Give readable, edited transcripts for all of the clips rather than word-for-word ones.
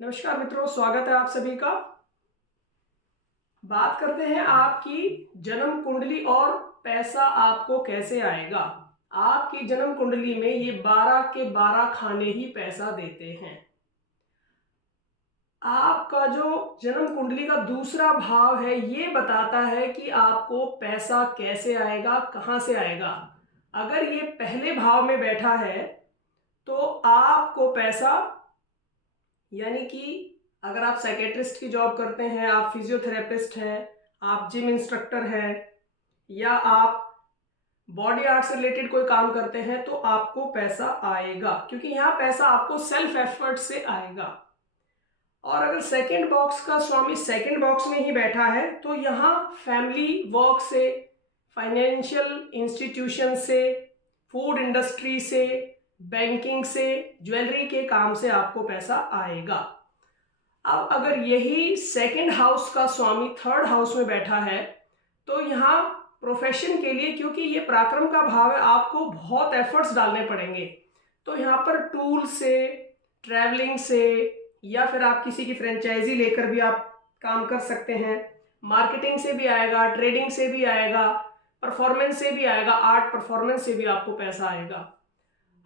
नमस्कार मित्रों, स्वागत है आप सभी का। बात करते हैं आपकी जन्म कुंडली और पैसा आपको कैसे आएगा। आपकी जन्म कुंडली में ये 12 के 12 खाने ही पैसा देते हैं। आपका जो जन्म कुंडली का दूसरा भाव है ये बताता है कि आपको पैसा कैसे आएगा, कहां से आएगा। अगर ये पहले भाव में बैठा है तो आपको पैसा, यानी कि अगर आप साइकेट्रिस्ट की जॉब करते हैं, आप फिजियोथेरेपिस्ट हैं, आप जिम इंस्ट्रक्टर हैं, या आप बॉडी आर्ट से रिलेटेड कोई काम करते हैं तो आपको पैसा आएगा, क्योंकि यहाँ पैसा आपको सेल्फ एफर्ट से आएगा। और अगर सेकंड बॉक्स का स्वामी सेकंड बॉक्स में ही बैठा है तो यहाँ फैमिली वर्क से, फाइनेंशियल इंस्टीट्यूशन से, फूड इंडस्ट्री से, बैंकिंग से, ज्वेलरी के काम से आपको पैसा आएगा। अब अगर यही सेकंड हाउस का स्वामी थर्ड हाउस में बैठा है तो यहाँ प्रोफेशन के लिए, क्योंकि ये पराक्रम का भाव है, आपको बहुत एफर्ट्स डालने पड़ेंगे। तो यहाँ पर टूल से, ट्रैवलिंग से, या फिर आप किसी की फ्रेंचाइजी लेकर भी आप काम कर सकते हैं। मार्केटिंग से भी आएगा, ट्रेडिंग से भी आएगा, परफॉर्मेंस से भी आएगा, आर्ट परफॉर्मेंस से भी आपको पैसा आएगा।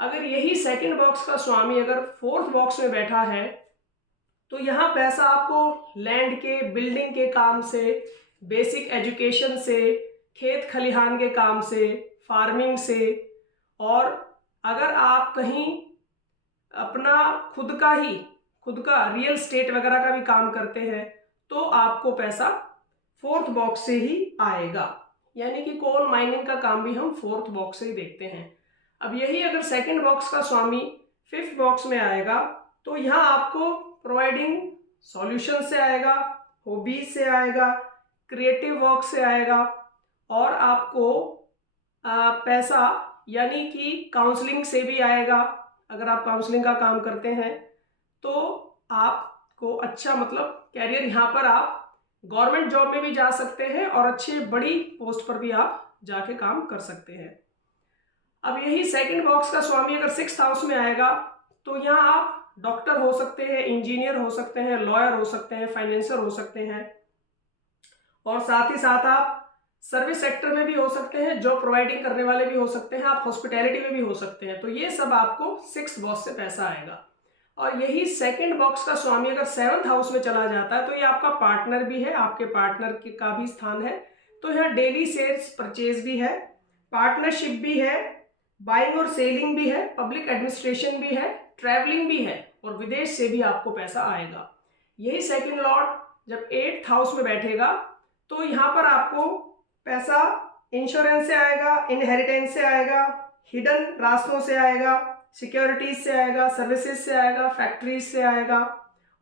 अगर यही सेकंड बॉक्स का स्वामी अगर फोर्थ बॉक्स में बैठा है तो यहाँ पैसा आपको लैंड के, बिल्डिंग के काम से, बेसिक एजुकेशन से, खेत खलिहान के काम से, फार्मिंग से, और अगर आप कहीं अपना खुद का रियल स्टेट वगैरह का भी काम करते हैं तो आपको पैसा फोर्थ बॉक्स से ही आएगा। यानी कि कोल माइनिंग का काम भी हम फोर्थ बॉक्स से ही देखते हैं। अब यही अगर सेकंड बॉक्स का स्वामी फिफ्थ बॉक्स में आएगा तो यहाँ आपको प्रोवाइडिंग सॉल्यूशन से आएगा, हॉबीज से आएगा, क्रिएटिव वर्क से आएगा, और आपको पैसा यानी कि काउंसलिंग से भी आएगा। अगर आप काउंसलिंग का काम करते हैं तो आपको अच्छा, मतलब कैरियर, यहाँ पर आप गवर्नमेंट जॉब में भी जा सकते हैं और अच्छी बड़ी पोस्ट पर भी आप जाके काम कर सकते हैं। अब यही सेकंड बॉक्स का स्वामी अगर सिक्स्थ हाउस में आएगा तो यहाँ आप डॉक्टर हो सकते हैं, इंजीनियर हो सकते हैं, लॉयर हो सकते हैं, फाइनेंसर हो सकते हैं, और साथ ही साथ आप सर्विस सेक्टर में भी हो सकते हैं, जॉब प्रोवाइडिंग करने वाले भी हो सकते हैं, आप हॉस्पिटैलिटी में भी हो सकते हैं। तो ये सब आपको सिक्स बॉक्स से पैसा आएगा। और यही सेकंड बॉक्स का स्वामी अगर सेवंथ हाउस में चला जाता है तो ये आपका पार्टनर भी है, आपके पार्टनर का भी स्थान है। तो यहाँ डेली सेल्स परचेज भी है, पार्टनरशिप भी है, बाइंग और सेलिंग भी है, पब्लिक एडमिनिस्ट्रेशन भी है, ट्रैवलिंग भी है, और विदेश से भी आपको पैसा आएगा। यही सेकंड लॉर्ड जब एट्थ हाउस में बैठेगा तो यहाँ पर आपको पैसा इंश्योरेंस से आएगा, इनहेरिटेंस से आएगा, हिडन रास्तों से आएगा, सिक्योरिटीज से आएगा, सर्विसेज से आएगा, फैक्ट्रीज से आएगा,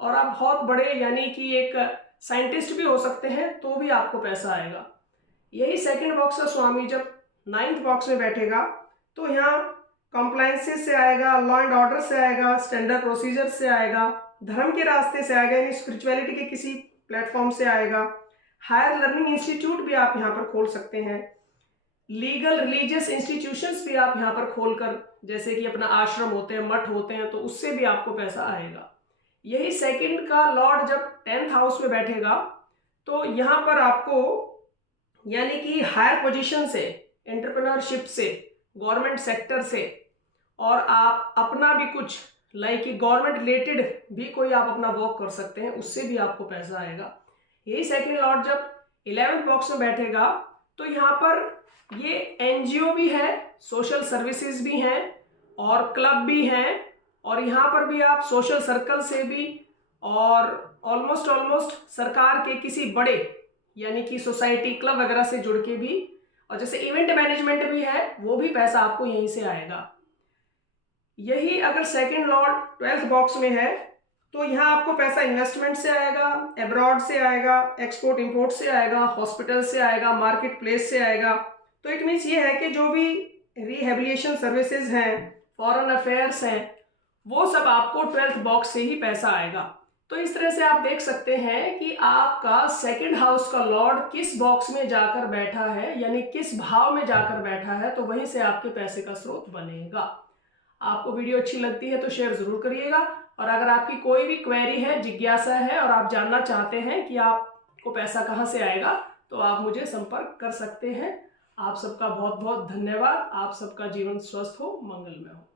और आप बहुत बड़े यानी कि एक साइंटिस्ट भी हो सकते हैं तो भी आपको पैसा आएगा। यही सेकंड बॉक्स का स्वामी जब नाइन्थ बॉक्स में बैठेगा तो यहाँ कंप्लायंसेस से आएगा, लॉ एंड ऑर्डर से आएगा, स्टैंडर्ड प्रोसीजर से आएगा, धर्म के रास्ते से आएगा, यानी स्पिरिचुअलिटी के किसी प्लेटफॉर्म से आएगा, हायर लर्निंग इंस्टीट्यूट भी आप यहाँ पर खोल सकते हैं, लीगल रिलीजियस इंस्टीट्यूशंस भी आप यहाँ पर खोलकर, जैसे कि अपना आश्रम होते हैं, मठ होते हैं, तो उससे भी आपको पैसा आएगा। यही सेकंड का लॉर्ड जब 10th हाउस में बैठेगा तो यहाँ पर आपको यानी कि हायर पोजीशन से, एंटरप्रेन्योरशिप से, गवर्नमेंट सेक्टर से, और आप अपना भी कुछ लाइक गवर्नमेंट रिलेटेड भी कोई आप अपना वर्क कर सकते हैं, उससे भी आपको पैसा आएगा। यही सेकंड लॉर्ड जब 11th बॉक्स में बैठेगा तो यहाँ पर ये एनजीओ भी है, सोशल सर्विसेज भी हैं, और क्लब भी हैं, और यहाँ पर भी आप सोशल सर्कल से भी, और ऑलमोस्ट सरकार के किसी बड़े यानी कि सोसाइटी, क्लब वगैरह से जुड़ के भी, और जैसे इवेंट मैनेजमेंट भी है, वो भी पैसा आपको यहीं से आएगा। यही अगर सेकंड लॉर्ड 12th बॉक्स में है तो यहाँ आपको पैसा इन्वेस्टमेंट से आएगा, अब्रॉड से आएगा, एक्सपोर्ट इंपोर्ट से आएगा, हॉस्पिटल से आएगा, मार्केट प्लेस से आएगा। तो इट मीन्स ये है कि जो भी रिहेबिलिटेशन सर्विसेज हैं, फॉरेन अफेयर्स हैं, वो सब आपको 12th बॉक्स से ही पैसा आएगा। तो इस तरह से आप देख सकते हैं कि आपका सेकंड हाउस का लॉर्ड किस बॉक्स में जाकर बैठा है, यानी किस भाव में जाकर बैठा है, तो वहीं से आपके पैसे का स्रोत बनेगा। आपको वीडियो अच्छी लगती है तो शेयर जरूर करिएगा। और अगर आपकी कोई भी क्वेरी है, जिज्ञासा है और आप जानना चाहते हैं कि आपको पैसा कहाँ से आएगा, तो आप मुझे संपर्क कर सकते हैं। आप सबका बहुत बहुत धन्यवाद। आप सबका जीवन स्वस्थ हो, मंगलमय हो।